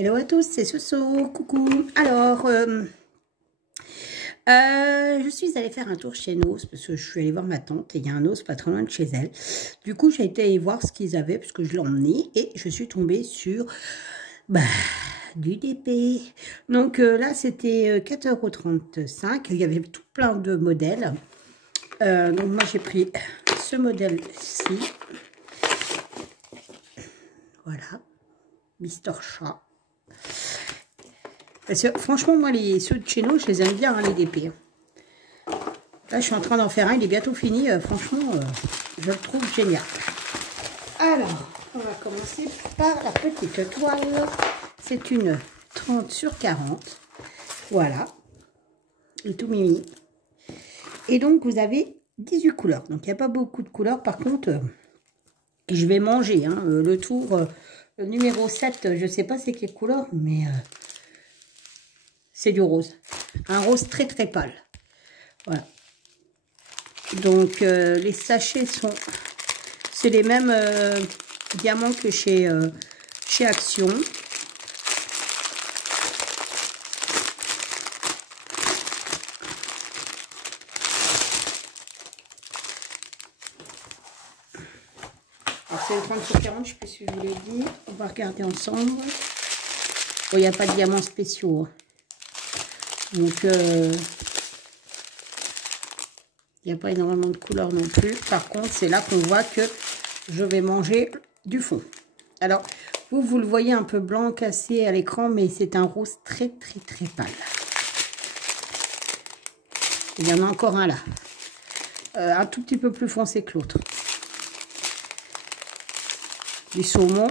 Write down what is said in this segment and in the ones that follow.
Hello à tous, c'est Soso, coucou. Alors, je suis allée faire un tour chez Nos parce que je suis allée voir ma tante et il y a un Nos pas trop loin de chez elle. Du coup, j'ai été voir ce qu'ils avaient parce que je l'ai emmené et je suis tombée sur du DP. Donc là, c'était 4,35 €. Il y avait tout plein de modèles. Donc moi, j'ai pris ce modèle-ci. Voilà, Mister Chat. Parce que franchement, moi, ceux de chez nous, je les aime bien, hein, les DP. Là, je suis en train d'en faire un, il est bientôt fini. Franchement, je le trouve génial. Alors, on va commencer par la petite toile. C'est une 30 sur 40. Voilà. Et tout mimi. Et donc, vous avez 18 couleurs. Donc, il n'y a pas beaucoup de couleurs. Par contre, je vais manger hein, le tour numéro 7. Je ne sais pas c'est quelle couleur, mais... c'est du rose. Un rose très très pâle. Voilà. Donc les sachets sont... c'est les mêmes diamants que chez Action. Alors c'est une 30 sur 40, je ne sais pas si je vous l'ai dit. On va regarder ensemble. Bon, il n'y a pas de diamants spéciaux. Hein. Donc, il n'y a pas énormément de couleurs non plus. Par contre, c'est là qu'on voit que je vais manger du fond. Alors, vous le voyez un peu blanc cassé à l'écran, mais c'est un rose très, très, très pâle. Il y en a encore un là. Un tout petit peu plus foncé que l'autre. Du saumon.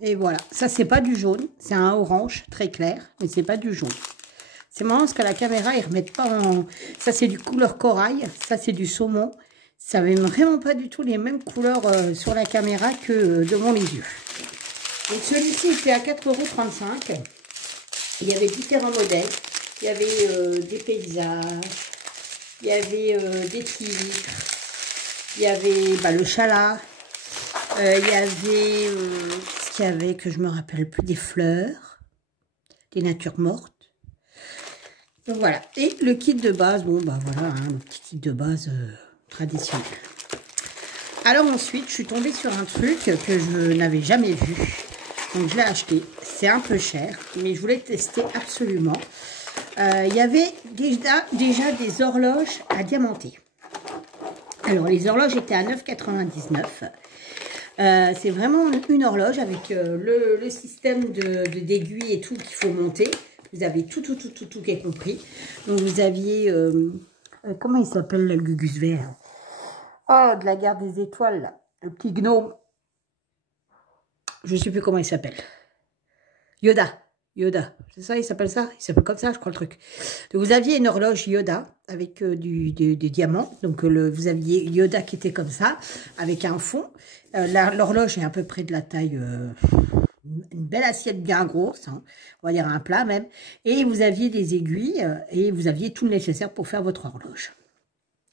Et voilà, ça c'est pas du jaune, c'est un orange très clair, mais c'est pas du jaune. C'est marrant parce que la caméra, ils remettent pas en... Ça c'est du couleur corail, ça c'est du saumon. Ça n'avait vraiment pas du tout les mêmes couleurs sur la caméra que devant les yeux. Donc celui-ci était à 4,35 €. Il y avait différents modèles. Il y avait des paysages, il y avait des tigres, il y avait le chalat, il y avait... avec, que je me rappelle plus, des fleurs, des natures mortes. Donc voilà. Et le kit de base, bon bah voilà, hein, le petit kit de base traditionnel. Alors ensuite, je suis tombée sur un truc que je n'avais jamais vu. Donc je l'ai acheté. C'est un peu cher, mais je voulais tester absolument. Il y avait déjà des horloges à diamanter. Alors les horloges étaient à 9,99 €. C'est vraiment une horloge avec le système d'aiguilles et tout qu'il faut monter. Vous avez tout qui est compris. Donc vous aviez, comment il s'appelle le Gugus vert? Oh, de la guerre des étoiles, là. Le petit gnome. Je ne sais plus comment il s'appelle. Yoda. C'est ça, il s'appelle ça? Il s'appelle comme ça, je crois, le truc. Donc, vous aviez une horloge Yoda avec des diamants. Donc, vous aviez Yoda qui était comme ça, avec un fond. L'horloge est à peu près de la taille... une belle assiette bien grosse, hein, on va dire un plat même. Et vous aviez des aiguilles et vous aviez tout le nécessaire pour faire votre horloge.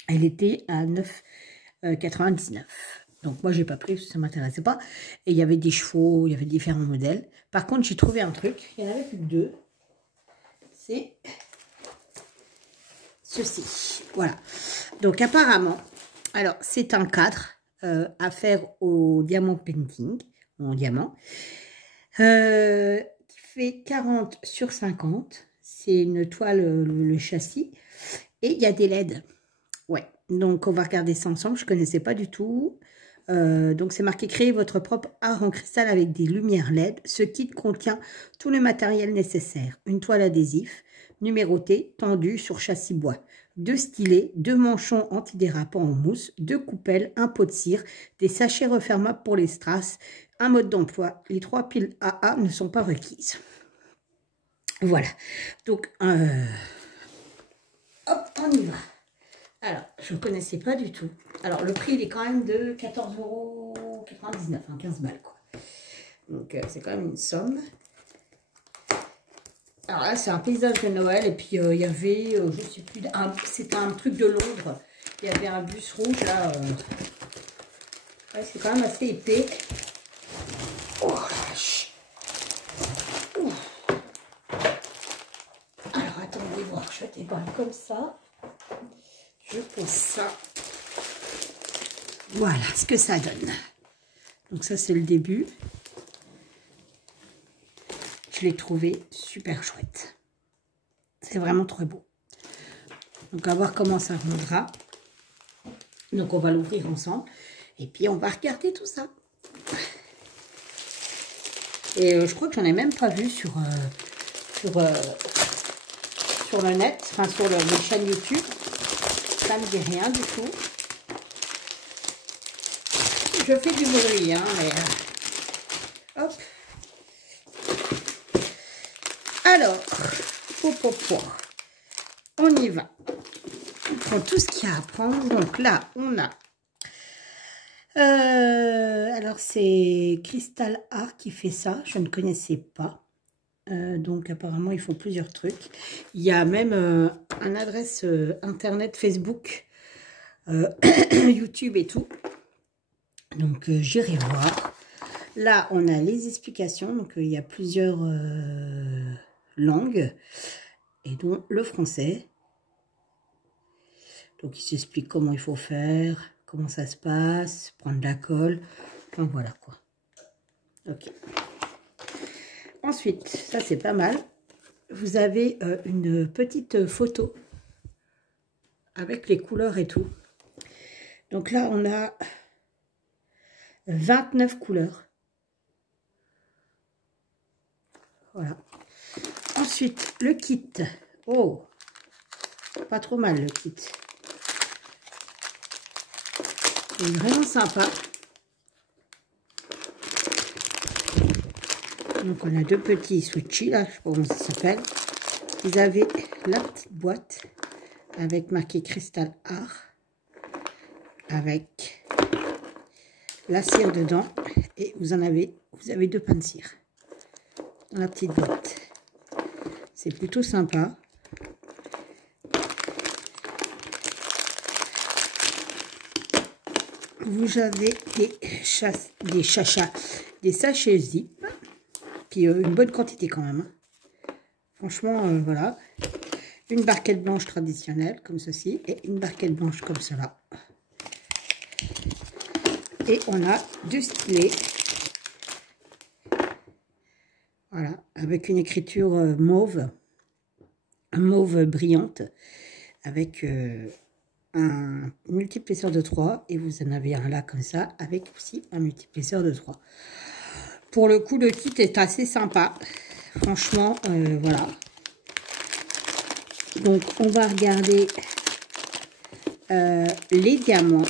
Elle était à 9,99 €. Donc, moi, j'ai pas pris parce que ça m'intéressait pas. Et il y avait des chevaux, il y avait différents modèles. Par contre, j'ai trouvé un truc. Il y en avait plus que deux. C'est ceci. Voilà. Donc, apparemment, alors, c'est un cadre à faire au diamant painting, en diamant, qui fait 40 sur 50. C'est une toile, le châssis. Et il y a des LED. Ouais. Donc, on va regarder ça ensemble. Je ne connaissais pas du tout. Donc c'est marqué créer votre propre art en cristal avec des lumières LED. Ce kit contient tout le matériel nécessaire. Une toile adhésif numérotée tendue sur châssis bois, 2 stylets, 2 manchons antidérapants en mousse, 2 coupelles, un pot de cire, des sachets refermables pour les strass, un mode d'emploi. Les 3 piles AA ne sont pas requises. Voilà. Donc hop, on y va. Alors, je ne connaissais pas du tout. Alors, le prix, il est quand même de 14,99 €, hein, 15 balles, quoi. Donc, c'est quand même une somme. Alors là, c'est un paysage de Noël. Et puis, il y avait, je ne sais plus, c'était un truc de Londres. Il y avait un bus rouge, là. Ouais, c'est quand même assez épais. Oh la vache. Alors attendez voir, je déballe comme ça. Je pose ça. Voilà ce que ça donne. Donc ça c'est le début. Je l'ai trouvé super chouette. C'est vraiment très beau. Donc, on va voir comment ça rendra. Donc, on va l'ouvrir ensemble. Et puis, on va regarder tout ça. Et je crois que j'en ai même pas vu sur le net. Enfin, sur les chaînes YouTube. Ça me dit rien du tout. Je fais du bruit, hein, mais... hop. Alors, on y va. On prend tout ce qu'il y a à prendre. Donc là, on a... alors, c'est Crystal Art qui fait ça. Je ne connaissais pas. Donc, apparemment, ils font plusieurs trucs. Il y a même une adresse internet, Facebook, YouTube et tout. Donc, j'irai voir. Là, on a les explications. Donc, il y a plusieurs langues. Et dont le français. Donc, il s'explique comment il faut faire, comment ça se passe, prendre la colle. Enfin, voilà quoi. Ok. Ensuite, ça c'est pas mal. Vous avez une petite photo avec les couleurs et tout. Donc là, on a 29 couleurs. Voilà. Ensuite, le kit. Oh, pas trop mal le kit. C'est vraiment sympa. Donc on a deux petits switchies là, je sais pas comment ça s'appelle. Vous avez la petite boîte avec marqué Crystal Art, avec la cire dedans, et vous avez deux pains de cire dans la petite boîte. C'est plutôt sympa. Vous avez des sachets zip, puis une bonne quantité quand même. Franchement, voilà. Une barquette blanche traditionnelle, comme ceci, et une barquette blanche comme cela. Et on a du stylet. Voilà, avec une écriture mauve brillante, avec un multiplesseur de 3, et vous en avez un là comme ça, avec aussi un multiplesseur de 3. Pour le coup, le kit est assez sympa. Franchement, voilà. Donc, on va regarder les diamants.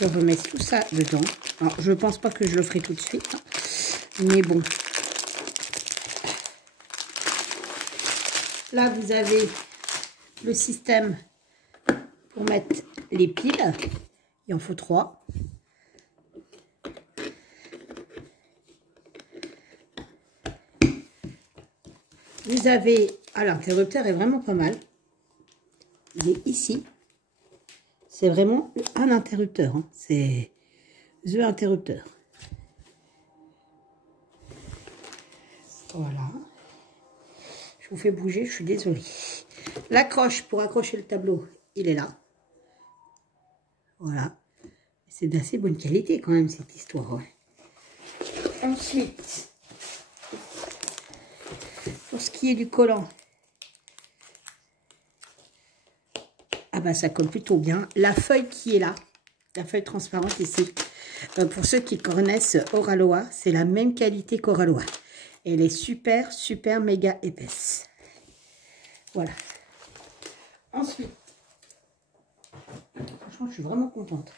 Je remets tout ça dedans. Alors, je pense pas que je le ferai tout de suite. Mais bon. Là, vous avez le système pour mettre les piles. Il en faut 3. Vous avez... Ah, l'interrupteur est vraiment pas mal. Il est ici. C'est vraiment un interrupteur. Hein. C'est the interrupteur. Voilà. Je vous fais bouger, je suis désolée. L'accroche pour accrocher le tableau, il est là. Voilà. C'est d'assez bonne qualité quand même cette histoire. Ouais. Ensuite, pour ce qui est du collant, ah bah ça colle plutôt bien. La feuille qui est là, la feuille transparente ici, pour ceux qui connaissent Oraloa, c'est la même qualité qu'Oraloa. Elle est super, super méga épaisse. Voilà. Ensuite, franchement, je suis vraiment contente.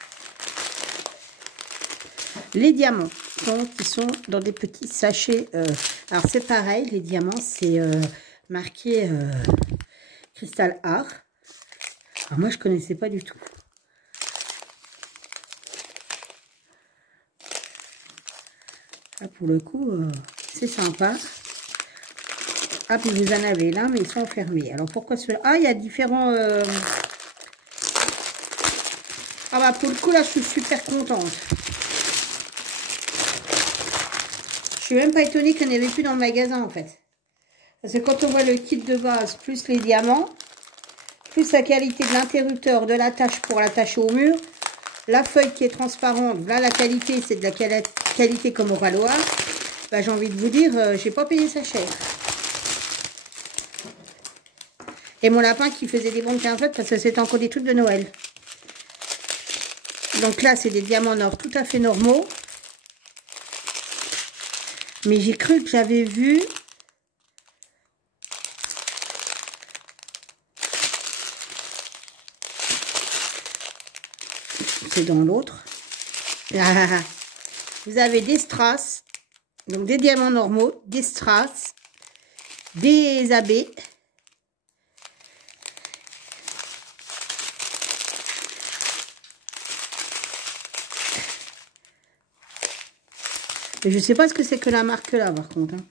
Les diamants, donc, ils sont dans des petits sachets. Alors, c'est pareil, les diamants, c'est marqué Crystal Art. Alors, moi, je ne connaissais pas du tout. Là, pour le coup, c'est sympa. Ah, puis vous en avez là, mais ils sont enfermés. Alors, pourquoi cela? Ah, il y a différents... Ah bah pour le coup là je suis super contente. Je suis même pas étonnée qu'il n'y en avait plus dans le magasin en fait. Parce que quand on voit le kit de base, plus les diamants, plus la qualité de l'interrupteur, de l'attache pour l'attacher au mur, la feuille qui est transparente, là la qualité, c'est de la qualité comme au râloir, bah, j'ai envie de vous dire, j'ai pas payé ça cher. Et mon lapin qui faisait des bons de 15 parce que c'était encore des trucs de Noël. Donc là, c'est des diamants en or tout à fait normaux. Mais j'ai cru que j'avais vu... C'est dans l'autre. Ah, vous avez des strass, donc des diamants normaux, des strass, des abbés. Et je ne sais pas ce que c'est que la marque là par contre. Hein.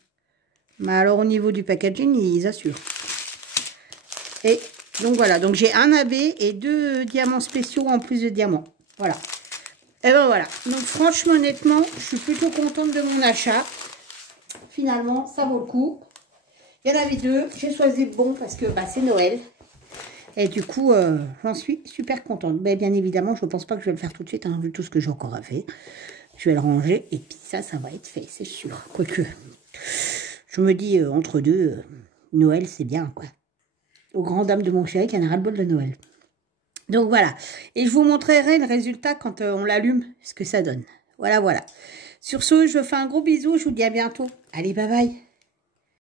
Mais alors au niveau du packaging, ils assurent. Et donc voilà, donc j'ai un abbé et 2 diamants spéciaux en plus de diamants. Voilà. Et ben voilà. Donc franchement, honnêtement, je suis plutôt contente de mon achat. Finalement, ça vaut le coup. Il y en avait 2. J'ai choisi le bon parce que bah, c'est Noël. Et du coup, j'en suis super contente. Mais bien évidemment, je ne pense pas que je vais le faire tout de suite, hein, vu tout ce que j'ai encore à faire. Je vais le ranger et puis ça va être fait, c'est sûr. Quoique, je me dis, entre deux, Noël, c'est bien, quoi. Aux grandes dames de mon chéri qui en a ras-le-bol de Noël. Donc voilà. Et je vous montrerai le résultat quand on l'allume, ce que ça donne. Voilà, voilà. Sur ce, je vous fais un gros bisou. Je vous dis à bientôt. Allez, bye bye.